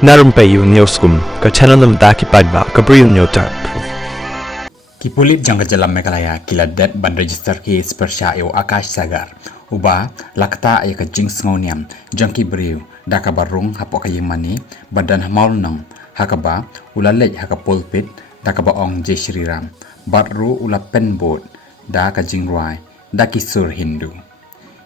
Narumpayu Neoskum, ka channel daki padba, ka briu neotarp. Ki pulit jang jalam Meghalaya kila det ban register ki spersha eu Akash Sagar uba lakta ya ka jings ngoniam jang ki briu daka barung hapo ka yimani badan hamal nang hakaba ulalej haka pulpit daka ba ong je Shri Ram batru ula penbot da ka jingrai daki sur Hindu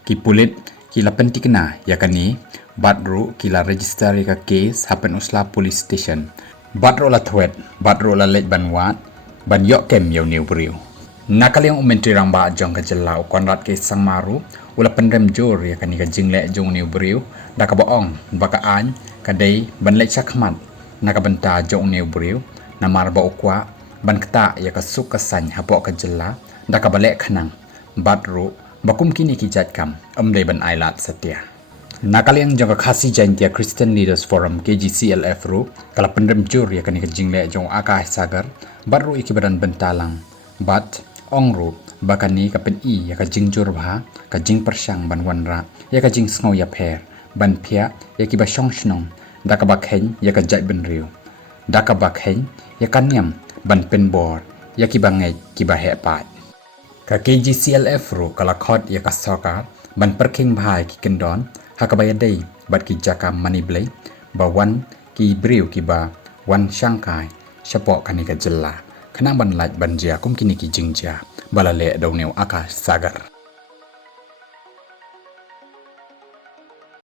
ki pulit kila pentikna yakani batru kila register ka case happen usla police station batru la thwet batru la lej banwat ban yok kem yau new briu nakaliang umentri rang ba jong ka jela konrat ke sang maru ula pendem jor ya kani ka jingle jong new briu da ka baong baka an ka dei ban lej sakmat nakabenta jong new briu namar ba ukwa ban kta ya ka suk ka san hapo ka jela da ka balek khanang batru bakum kini ki jat kam amdei ban ailat satya nakaliang jong khasi jaintia Christian Leaders Forum KGCLF ru kala pendem jur ya kani ka jingle jong Akash Sagar baru ikibaran bentalang bat ongru bakani ka pen I ya ka jingjur bha ka jing persyang ban wanra ya ka jing sngo ya pher ban phia ya ki ba shong shnong da ka bakhen ya ka jai ben riu da ka bakhen ya ka nyam ban pen bor ya ki ba ngai ki ba he pat ka KGCLF ru kala khot ya ka sarkar ban perking bhai ki kendon hakabaya dei bat ki jaka money blay ba wan ki briu ki ba wan shangkai shapok kani ka jella kena ban laj ban jia kum kini ki jingja balale dawneu Akash Sagar